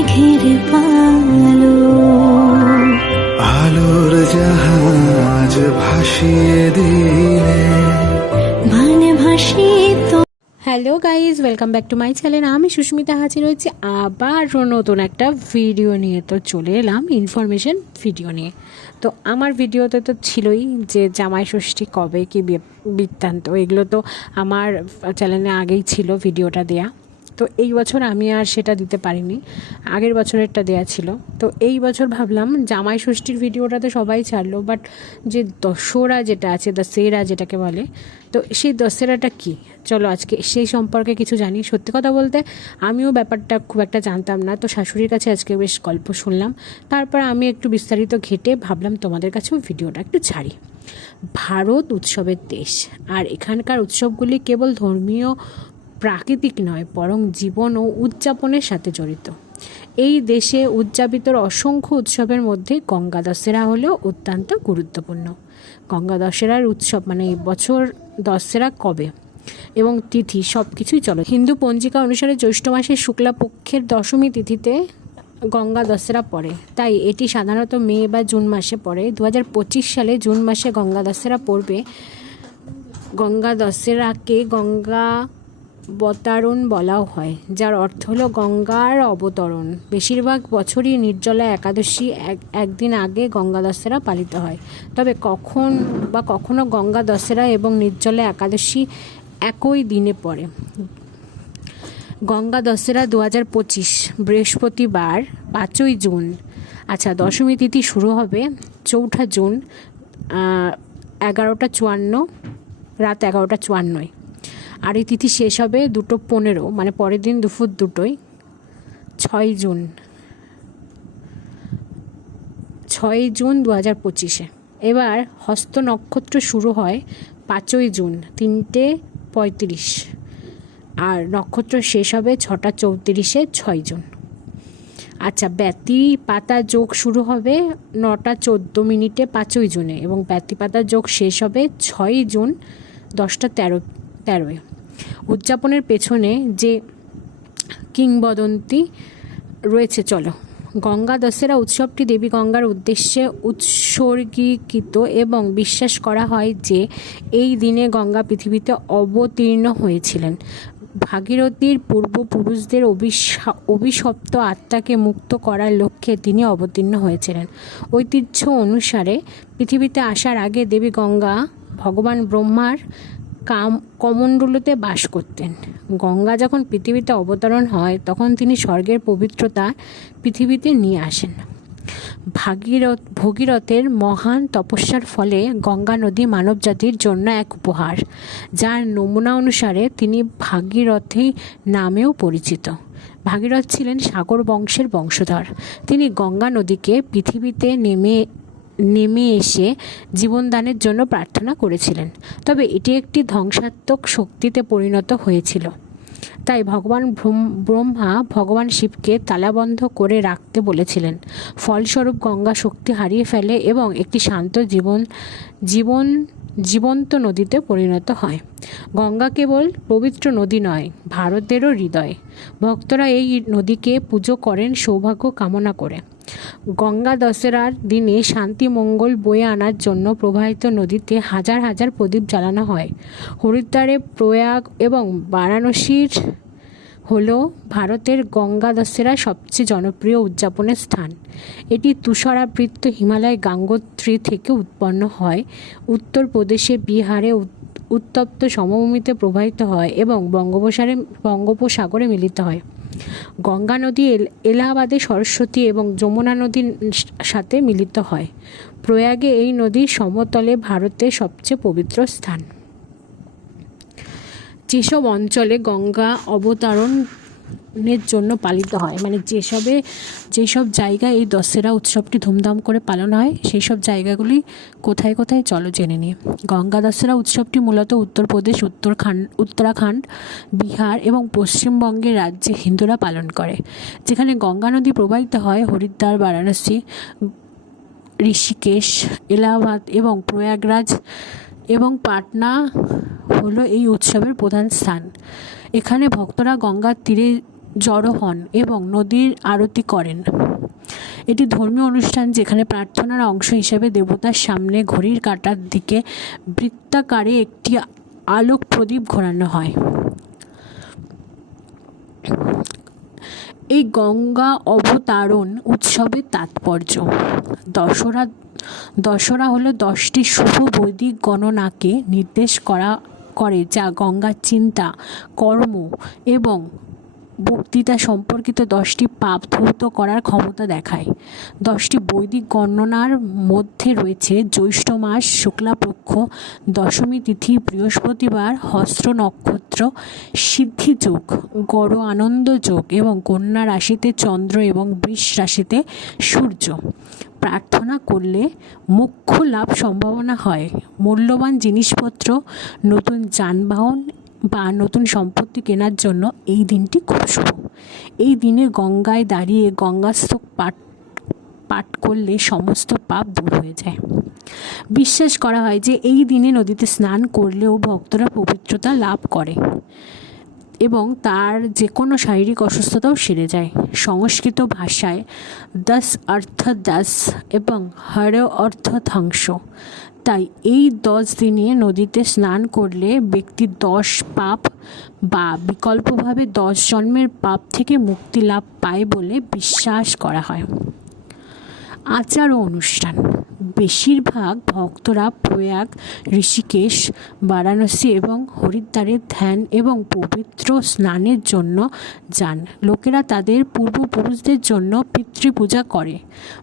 মেঘের পালো। আলোর জাহাজ ভাসিয়ে দিলে। মানে ভাসিত hello guys welcome back to my channel আমি সুস্মিতা হাজির হয়েছি আবার নতুন একটা ভিডিও নিয়ে। তো চলে এলাম ইনফরমেশন ভিডিও নিয়ে। তো আমার ভিডিওতে তো ছিলই যে জামাই ষষ্ঠী কবে কি বৃত্তান্ত। এগুলো তো আমার চ্যানেলে আগেই ছিল ভিডিওটা দেয়া। তো এই বছর আমি আর সেটা দিতে পারিনি। আগের বছরেরটা দেয়া ছিল। তো এই বছর ভাবলাম জামাই ষষ্ঠীর ভিডিওটাতে সবাই ছাড়লো বাট যে দশরা যেটা আছে দশেরা যেটাকে বলে, তো সেই দশেরাটা কি? চলো আজকে সেই সম্পর্কে কিছু জানি। সত্যি কথা বলতে আমিও ব্যাপারটা খুব একটা জানতাম না। তো শাশুড়ির কাছে আজকে বেশ গল্প শুনলাম। তারপর আমি একটু বিস্তারিত ঘেটে ভাবলাম তোমাদের কাছেও ভিডিওটা একটু ছাড়ি। ভারত উৎসবের দেশ। আর এখানকার উৎসবগুলি কেবল ধর্মীয় প্রাকৃতিক নয়, বরং জীবন ও উদযাপনের সাথে জড়িত। এই দেশে উদযাপিত অসংখ্য উৎসবের মধ্যে গঙ্গা দশেরা হলো অত্যন্ত গুরুত্বপূর্ণ। গঙ্গা দশেরার উৎসব মানে এই বছর দশেরা কবে? এবং তিথি সব কিছুই চলো। হিন্দু পঞ্জিকা অনুসারে জ্যৈষ্ঠ মাসের শুক্লা পক্ষের দশমী তিথিতে গঙ্গা দশেরা পড়ে। তাই এটি সাধারণত মে বা জুন মাসে পড়ে। দু হাজার পঁচিশ সালে জুন মাসে গঙ্গা দশেরা পড়বে। গঙ্গা দশেরাকে গঙ্গা বতারণ বলাও হয়, যার অর্থ হলো গঙ্গার অবতরণ। বেশিরভাগ বছরই নির্জলা একাদশী এক, একদিন আগে গঙ্গা দশেরা পালিত হয়। তবে কখন বা কখনো গঙ্গা দশেরা এবং নির্জলা একাদশী একই দিনে পড়ে। গঙ্গা দশেরা দু হাজার পঁচিশ, বৃহস্পতিবার, পাঁচই জুন। আচ্ছা দশমী তিথি শুরু হবে চৌঠা জুন এগারোটা চুয়ান্ন, রাত এগারোটা চুয়ান্নয়। আর এই তিথি শেষ হবে দুটো পনেরো মানে পরের দিন দুপুর দুটোই ছয় জুন। ছয় জুন দু হাজার পঁচিশে। এবার হস্ত নক্ষত্র শুরু হয় পাঁচই জুন, তিনটে পঁয়ত্রিশ। আর নক্ষত্র শেষ হবে ছটা চৌত্রিশে, ছয় জুন। আচ্ছা ব্যতি পাতা যোগ শুরু হবে নটা চোদ্দ মিনিটে পাঁচই জুনে এবং ব্যতি পাতা যোগ শেষ হবে ছয়ই জুন, দশটা তেরো তেরোয় উদযাপনের পেছনে যে কিংবদন্তি রয়েছে, চলো। গঙ্গা দশেরা উৎসবটি দেবী গঙ্গার উদ্দেশ্যে উৎসর্গীকৃত এবং বিশ্বাস করা হয় যে এই দিনে গঙ্গা পৃথিবীতে অবতীর্ণ হয়েছিলেন। ভাগীরথীর পূর্বপুরুষদের অভিশা- অভিশপ্ত আত্মাকে মুক্ত করার লক্ষ্যে তিনি অবতীর্ণ হয়েছিলেন। ঐতিহ্য অনুসারে পৃথিবীতে আসার আগে দেবী গঙ্গা ভগবান ব্রহ্মার কাম, কমণ্ডলুতে বাস করতেন। গঙ্গা যখন পৃথিবীতে অবতরণ হয়, তখন তিনি স্বর্গের পবিত্রতা পৃথিবীতে নিয়ে আসেন। ভাগীরথ, ভগীরথের মহান তপস্যার ফলে গঙ্গা নদী মানবজাতির জন্য এক উপহার, যার নমুনা অনুসারে তিনি ভাগীরথী নামেও পরিচিত। ভাগীরথ ছিলেন সাগর বংশের বংশধর। তিনি গঙ্গা নদীকে পৃথিবীতে নেমে নেমে এসে জীবনদানের জন্য প্রার্থনা করেছিলেন। তবে এটি একটি ধ্বংসাত্মক শক্তিতে পরিণত হয়েছিল। তাই ভগবান ব্রহ্মা ভগবান শিবকে তালাবন্ধ করে রাখতে বলেছিলেন। ফলস্বরূপ গঙ্গা শক্তি হারিয়ে ফেলে এবং একটি শান্ত জীবন জীবন, জীবন্ত নদীতে পরিণত হয়। গঙ্গা কেবল পবিত্র নদী নয়, ভারতেরও হৃদয়। ভক্তরা এই নদীকে পুজো করেন সৌভাগ্য কামনা করে। গঙ্গা দশেরার দিনে শান্তি মঙ্গল বয়ে আনার জন্য প্রবাহিত নদীতে হাজার হাজার প্রদীপ জ্বালানো হয়। হরিদ্বারে প্রয়াগ এবং বারাণসীর হল ভারতের গঙ্গা দশেরা সবচেয়ে জনপ্রিয় উদযাপনের স্থান। এটি তুষারাবৃত হিমালয় গাঙ্গোত্রী থেকে উৎপন্ন হয়। উত্তরপ্রদেশে বিহারে উত্তপ্ত সমভূমিতে প্রবাহিত হয় এবং বঙ্গোপসারে, বঙ্গোপসাগরে মিলিত হয়। গঙ্গা নদী এল- এলাহাবাদে সরস্বতী এবং যমুনা নদীর সাথে মিলিত হয়। প্রয়াগে এই নদীর সমতলে ভারতের সবচেয়ে পবিত্র স্থান। যেসব অঞ্চলে গঙ্গা অবতারণের জন্য পালিত হয়। মানে যেসবে, যেসব জায়গায় এই দশেরা উৎসবটি ধুমধাম করে পালন হয় সেই সব জায়গাগুলি কোথায় কোথায় চলো জেনে নিই। গঙ্গা দশেরা উৎসবটি মূলত উত্তরপ্রদেশ উত্তরখান্ড উত্তরাখণ্ড, বিহার এবং পশ্চিমবঙ্গের রাজ্যে হিন্দুরা পালন করে। যেখানে গঙ্গা নদী প্রবাহিত হয় হরিদ্বার, বারাণসী, ঋষিকেশ, এলাহাবাদ এবং প্রয়াগরাজ এবং পাটনা হলো এই উৎসবের প্রধান স্থান। এখানে ভক্তরা গঙ্গার তীরে জড়ো হন এবং নদীর আরতি করেন। এটি ধর্মীয় অনুষ্ঠান যেখানে প্রার্থনার অংশ হিসেবে দেবতার সামনে ঘড়ির কাঁটার দিকে বৃত্তাকারে একটি আলোক প্রদীপ ঘোরানো হয়। এই গঙ্গা অবতারণ উৎসবের তাৎপর্য। দশরা দশরা হলো দশটি শুভ বৈদিক গণনাকে নির্দেশ করা করে, যা গঙ্গার চিন্তা, কর্ম এবং বক্তৃতা সম্পর্কিত দশটি পাপ ধৌত করার ক্ষমতা দেখায়। দশটি বৈদিক গণনার মধ্যে রয়েছে জ্যৈষ্ঠ মাস, শুক্লাপক্ষ, দশমী তিথি, বৃহস্পতিবার হস্ত নক্ষত্র, সিদ্ধি যোগ, গড় আনন্দ যোগ এবং কন্যা রাশিতে চন্দ্র এবং বৃষ রাশিতে সূর্য। প্রার্থনা করলে মোক্ষ লাভ সম্ভাবনা হয়। মূল্যবান জিনিসপত্র, নতুন যানবাহন বা নতুন সম্পত্তি কেনার জন্য এই দিনটি খুব শুভ। এই দিনে গঙ্গায় দাঁড়িয়ে গঙ্গাস্তক পাঠ পাঠ করলে সমস্ত পাপ দূর হয়ে যায়। বিশ্বাস করা হয় যে এই দিনে নদীতে স্নান করলেও ভক্তরা পবিত্রতা লাভ করে। তার যে কোনো শারীরিক অসুস্থতাও সেরে যায়। সংস্কৃত ভাষায় দশ অর্থ দশ এবং হর অর্থ ধ্বংস তাই এই দশ দিনে নদীতে স্নান করলে ব্যক্তি দশ পাপ বা বিকল্পভাবে দশ জন্মের পাপ থেকে মুক্তি লাভ পায় বলে বিশ্বাস করা হয়। আচার ও অনুষ্ঠান। বেশিরভাগ ভক্তরা প্রয়াগ, ঋষিকেশ, বারাণসী এবং হরিদ্বারে ধ্যান এবং পবিত্র স্নানের জন্য যান। লোকেরা তাদের পূর্বপুরুষদের জন্য পিতৃপূজা করে।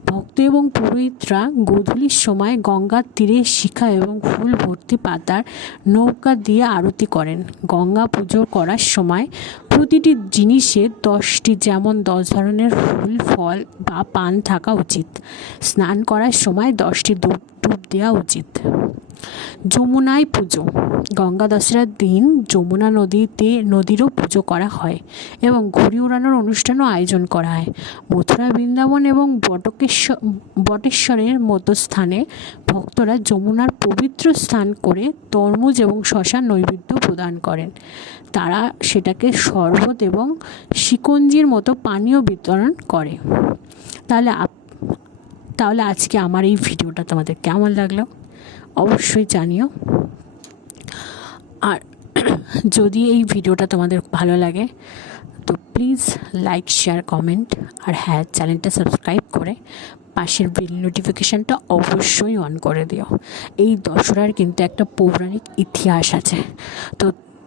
ভক্ত এবং পুরোহিতরা গোধূলির সময় গঙ্গার তীরে শিখা এবং ফুল ভর্তি পাতার নৌকা দিয়ে আরতি করেন। গঙ্গা পুজো করার সময় প্রতিটি জিনিসে দশটি যেমন দশ ধরনের ফুল, ফল বা পান থাকা উচিত। স্নান করার সময় দশটি ডুব ডুব দেওয়া উচিত। যমুনায় পুজো। গঙ্গা দশরার দিন যমুনা নদীতে নদীরও পুজো করা হয় এবং ঘুড়ি ওড়ানোর অনুষ্ঠানও আয়োজন করা হয়। মথুরা, বৃন্দাবন এবং বটকেশ্বর বটেশ্বরের মতো স্থানে ভক্তরা যমুনার পবিত্র স্থান করে তরমুজ এবং শশা নৈবেদ্য প্রদান করেন। তারা সেটাকে শরবত এবং শিকঞ্জির মতো পানীয় বিতরণ করে। তাহলে তাহলে আজকে আমার এই ভিডিওটা তোমাদের কেমন লাগল? অবশ্যই জানিও। আর যদি এই ভিডিওটা তোমাদের ভালো লাগে, তো প্লিজ লাইক শেয়ার কমেন্ট আর হ্যাঁ চ্যানেলটা সাবস্ক্রাইব করে পাশের বিল নোটিফিকেশানটা অবশ্যই অন করে দিও। এই দশরার কিন্তু একটা পৌরাণিক ইতিহাস আছে। তো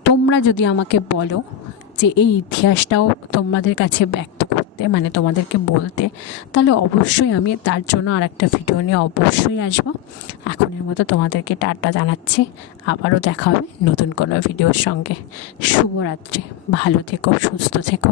তোমরা যদি আমাকে বলো যে এই ইতিহাসটাও তোমাদের কাছে ব্যক্ত করতে মানে তোমাদেরকে বলতে, তাহলে অবশ্যই আমি তার জন্য আর একটা ভিডিও নিয়ে অবশ্যই আসব। এখনের মতো তোমাদেরকে টাটা জানাচ্ছি। আবারও দেখা হবে নতুন কোনো ভিডিওর সঙ্গে। শুভরাত্রি। ভালো থেকো, সুস্থ থেকো।